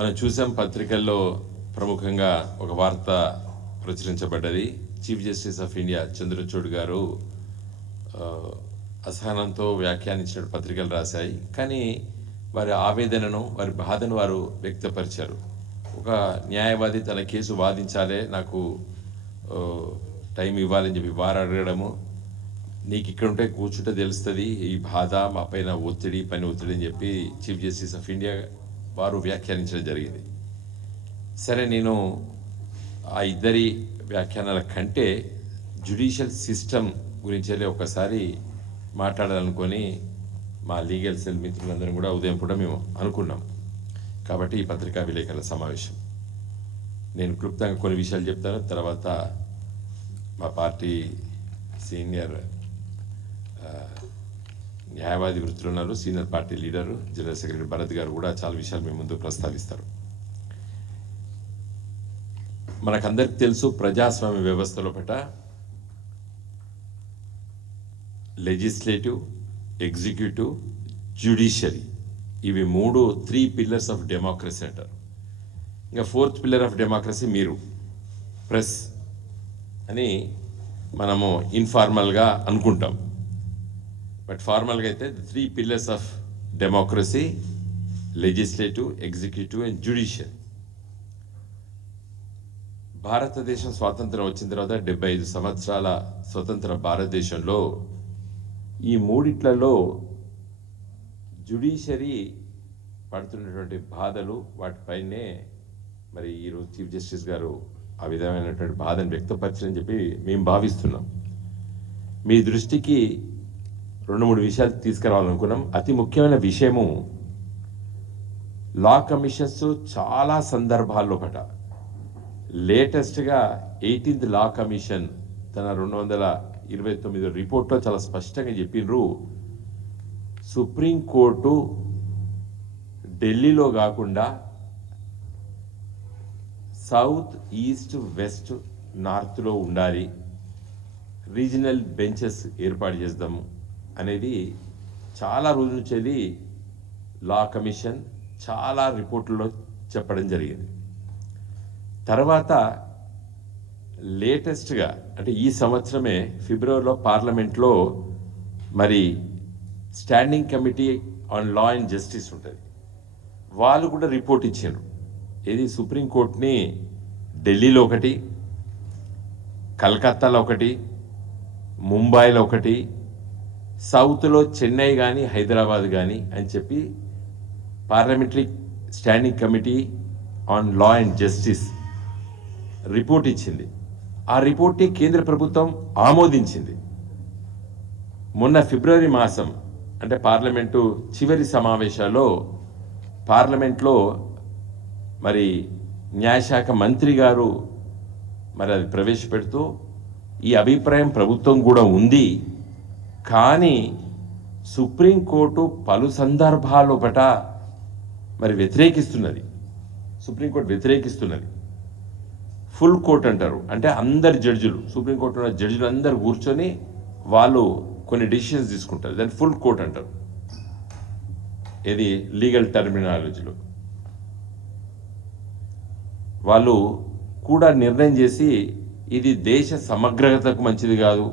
మనం చూసాం పత్రికల్లో ప్రముఖంగా ఒక వార్త ప్రచురించబడ్డది. Chief justice of India Chandrachud గారు అసహనంతో వ్యాఖ్యానించిన పత్రికలు రాశాయి. కానీ వారి ఆవేదనను, వారి బాధను వారు వ్యక్తపరిచారు. ఒక న్యాయవాది తన కేసు వాదించాలే, నాకు టైం ఇవ్వాలని చెప్పి వారు అడగడము, నీకు ఇక్కడ ఉంటే కూర్చుంటే తెలుస్తుంది ఈ బాధ, మా పైన ఒత్తిడి, పని ఒత్తిడి అని చెప్పి చీఫ్ జస్టిస్ ఆఫ్ ఇండియా వారు వ్యాఖ్యానించడం జరిగింది. సరే, నేను ఆ ఇద్దరి వ్యాఖ్యానాల కంటే జ్యుడిషియల్ సిస్టమ్ గురించి ఒకసారి మాట్లాడాలనుకొని మా లీగల్ సెల్ మిత్రులందరం కూడా ఉదయం పూట మేము అనుకున్నాం. కాబట్టి ఈ పత్రికా విలేకరుల సమావేశం నేను క్లుప్తంగా కొన్ని విషయాలు చెప్తాను. తర్వాత మా పార్టీ సీనియర్ న్యాయవాది వృత్తులు ఉన్నారు, senior party leader general secretary Bharat గారు కూడా చాలా విషయాలు మీ ముందు ప్రస్తావిస్తారు. మనకందరికి తెలుసు, ప్రజాస్వామ్య వ్యవస్థలో పట లెజిస్లేటివ్, ఎగ్జిక్యూటివ్, జ్యుడిషియరీ, ఇవి మూడు 3 pillars ఆఫ్ డెమోక్రసీ అంటారు. ఇంకా 4th pillar ఆఫ్ డెమోక్రసీ మీరు, ప్రెస్ అని మనము ఇన్ఫార్మల్గా అనుకుంటాం. బట్ ఫార్మల్గా అయితే 3 pillars of democracy, legislative, executive and judiciary. భారతదేశం స్వాతంత్రం వచ్చిన తర్వాత 75 సంవత్సరాల స్వతంత్ర భారతదేశంలో ఈ మూడిట్లలో జ్యుడిషియరీ పడుతున్నటువంటి బాధలు, వాటిపైనే మరి ఈరోజు చీఫ్ జస్టిస్ గారు ఆ విధమైనటువంటి బాధను వ్యక్తపరచని చెప్పి మేము భావిస్తున్నాం. మీ దృష్టికి 2-3 విషయాలు తీసుకురావాలనుకున్నాం. అతి ముఖ్యమైన విషయము, లా కమిషన్స్ చాలా సందర్భాల్లో పట లేటెస్ట్గా 18th లా కమిషన్ తన 229 రిపోర్ట్లో చాలా స్పష్టంగా చెప్పినారు, సుప్రీంకోర్టు ఢిల్లీలో కాకుండా సౌత్, ఈస్ట్, వెస్ట్, నార్త్లో ఉండాలి, రీజనల్ బెంచెస్ ఏర్పాటు చేద్దాము అనేది చాలా రోజుల నుంచి లా కమిషన్ చాలా రిపోర్టుల్లో చెప్పడం జరిగింది. తర్వాత లేటెస్ట్గా అంటే ఈ సంవత్సరమే ఫిబ్రవరిలో పార్లమెంట్లో మరి standing committee on law and justice ఉంటుంది, వాళ్ళు కూడా రిపోర్ట్ ఇచ్చారు. ఇది సుప్రీంకోర్టుని ఢిల్లీలో ఒకటి, కలకత్తాలో ఒకటి, ముంబైలో ఒకటి, సౌత్లో చెన్నై కానీ హైదరాబాద్ కానీ అని చెప్పి parliamentary standing committee on law and justice report ఇచ్చింది. ఆ రిపోర్ట్ని కేంద్ర ప్రభుత్వం ఆమోదించింది. మొన్న ఫిబ్రవరి మాసం అంటే పార్లమెంటు చివరి సమావేశాల్లో పార్లమెంట్లో మరి న్యాయశాఖ మంత్రి గారు మరి అది ప్రవేశపెడుతూ ఈ అభిప్రాయం ప్రభుత్వం కూడా ఉంది, కానీ సుప్రీంకోర్టు పలు సందర్భాల్లో పట మరి వ్యతిరేకిస్తున్నది. సుప్రీంకోర్టు వ్యతిరేకిస్తున్నది. ఫుల్ కోర్ట్ అంటారు, అంటే అందరు జడ్జిలు, సుప్రీంకోర్టులో జడ్జిలు అందరు కూర్చొని వాళ్ళు కొన్ని డిసిషన్స్ తీసుకుంటారు, దాన్ని ఫుల్ కోర్ట్ అంటారు. ఇది లీగల్ టర్మినాలజీలో వాళ్ళు కూడా నిర్ణయం చేసి ఇది దేశ సమగ్రతకు మంచిది కాదు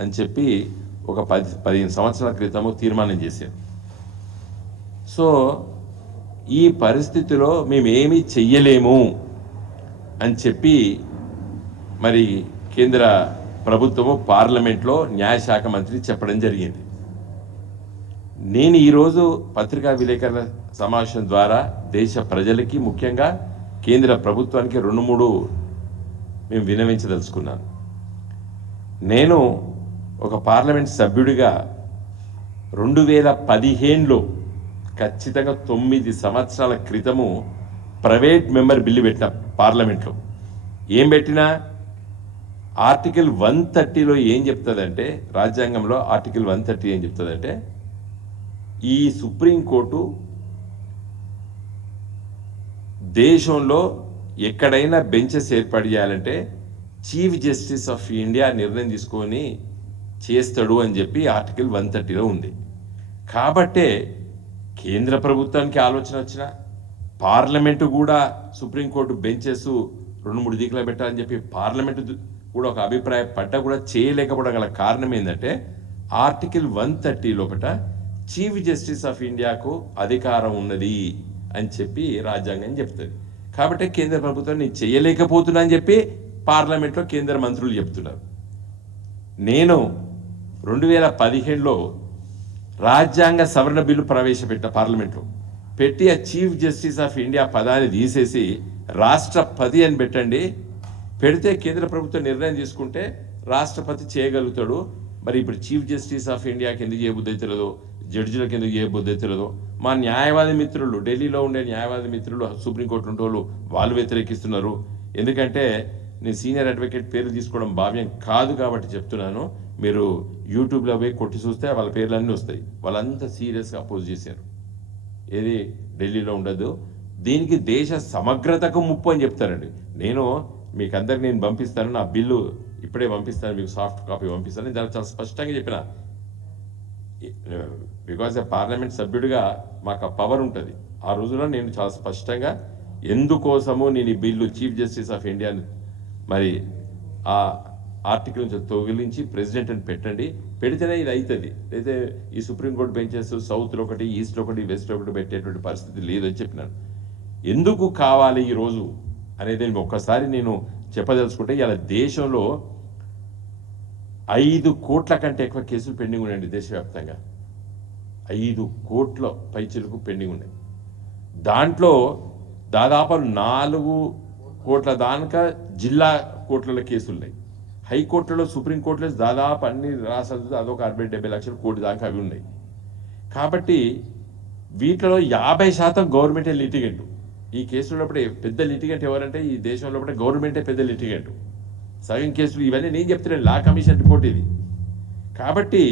అని చెప్పి ఒక 15 సంవత్సరాల క్రితము తీర్మానం చేశారు. సో ఈ పరిస్థితిలో మేమేమీ చెయ్యలేము అని చెప్పి మరి కేంద్ర ప్రభుత్వము పార్లమెంట్లో న్యాయశాఖ మంత్రి చెప్పడం జరిగింది. నేను ఈరోజు పత్రికా విలేకరుల సమావేశం ద్వారా దేశ ప్రజలకి, ముఖ్యంగా కేంద్ర ప్రభుత్వానికి 2-3 మేము విన్నవించదలుచుకున్నాను. నేను ఒక పార్లమెంట్ సభ్యుడిగా 2015లో ఖచ్చితంగా 9 సంవత్సరాల క్రితము ప్రైవేట్ మెంబర్ బిల్లు పెట్టిన పార్లమెంట్లో. ఏం పెట్టినా ఆర్టికల్ 130లో ఏం చెప్తుందంటే, రాజ్యాంగంలో ఆర్టికల్ 130 ఏం చెప్తుందంటే, ఈ సుప్రీంకోర్టు దేశంలో ఎక్కడైనా బెంచెస్ ఏర్పాటు చేయాలంటే చీఫ్ జస్టిస్ ఆఫ్ ఇండియా నిర్ణయం తీసుకొని చేస్తాడు అని చెప్పి ఆర్టికల్ 130లో ఉంది. కాబట్టే కేంద్ర ప్రభుత్వానికి ఆలోచన వచ్చినా, పార్లమెంటు కూడా సుప్రీంకోర్టు బెంచెస్ 2-3 దిక్కులో పెట్టాలని చెప్పి పార్లమెంటు కూడా ఒక అభిప్రాయం పడ్డా కూడా చేయలేకపోవడం గల కారణం ఏంటంటే ఆర్టికల్ 130 లోపట చీఫ్ జస్టిస్ ఆఫ్ ఇండియాకు అధికారం ఉన్నది అని చెప్పి రాజ్యాంగం చెప్తుంది. కాబట్టి కేంద్ర ప్రభుత్వం నేను చేయలేకపోతున్నా అని చెప్పి పార్లమెంట్లో కేంద్ర మంత్రులు చెప్తున్నారు. నేను 2017లో రాజ్యాంగ సవరణ బిల్లు ప్రవేశపెట్టిన పార్లమెంట్లో పెట్టి ఆ చీఫ్ జస్టిస్ ఆఫ్ ఇండియా పదాన్ని తీసేసి రాష్ట్రపతి అని పెట్టండి. పెడితే కేంద్ర ప్రభుత్వం నిర్ణయం తీసుకుంటే రాష్ట్రపతి చేయగలుగుతాడు. మరి ఇప్పుడు చీఫ్ జస్టిస్ ఆఫ్ ఇండియాకి ఎందుకు చేయబుద్ధి అవుతుందో, జడ్జిలకు ఎందుకు చేయబుద్ధి అవుతుందో, మా న్యాయవాది మిత్రులు, ఢిల్లీలో ఉండే న్యాయవాది మిత్రులు, సుప్రీంకోర్టు ఉంటోళ్ళు వాళ్ళు వ్యతిరేకిస్తున్నారు. ఎందుకంటే నేను సీనియర్ అడ్వకేట్ పేర్లు తీసుకోవడం భావ్యం కాదు కాబట్టి చెప్తున్నాను. మీరు యూట్యూబ్లో పోయి కొట్టి చూస్తే వాళ్ళ పేర్లన్నీ వస్తాయి. వాళ్ళంతా సీరియస్గా అపోజ్ చేశారు. ఏది ఢిల్లీలో ఉండదు, దీనికి దేశ సమగ్రతకు ముప్పు అని చెప్తారండి. నేను మీకు అందరికి నేను పంపిస్తాను, నా బిల్లు ఇప్పుడే పంపిస్తాను, మీకు సాఫ్ట్ కాపీ పంపిస్తాను. దానికి చాలా స్పష్టంగా చెప్పిన, బికాజ్ పార్లమెంట్ సభ్యుడిగా మాకు ఆ పవర్ ఉంటుంది. ఆ రోజున నేను చాలా స్పష్టంగా ఎందుకోసము నేను ఈ బిల్లు చీఫ్ జస్టిస్ ఆఫ్ ఇండియాని మరి ఆ ఆర్టికల్ నుంచి తొలగించి ప్రెసిడెంట్ అని పెట్టండి, పెడితేనే ఇది అవుతుంది. అయితే ఈ సుప్రీంకోర్టు బెంచెస్ సౌత్లో ఒకటి, ఈస్ట్లో ఒకటి, వెస్ట్లో ఒకటి పెట్టేటువంటి పరిస్థితి లేదని చెప్పినాను. ఎందుకు కావాలి ఈరోజు అనేది ఒక్కసారి నేను చెప్పదలుచుకుంటే, ఇలా దేశంలో 5 కోట్ల కంటే ఎక్కువ కేసులు పెండింగ్ ఉన్నాయండి దేశవ్యాప్తంగా. 5 కోట్ల పైచిలకు పెండింగ్ ఉన్నాయి. దాంట్లో దాదాపు 4 కోట్ల దానిక జిల్లా కోర్టుల కేసులు ఉన్నాయి. హైకోర్టులో, సుప్రీంకోర్టులో దాదాపు అన్ని రాష్ట్రాలు అదొక 60-70 లక్షల కోటి దాకా అవి ఉన్నాయి. కాబట్టి వీటిలో 50% గవర్నమెంటే లిటిగెంట్. ఈ కేసులో పెద్ద లిటిగెంట్ ఎవరంటే ఈ దేశంలో గవర్నమెంటే పెద్ద లిటిగెంట్. సగం కేసులు ఇవన్నీ నేను చెప్తున్నాను, లా కమిషన్ రిపోర్ట్ ఇది. కాబట్టి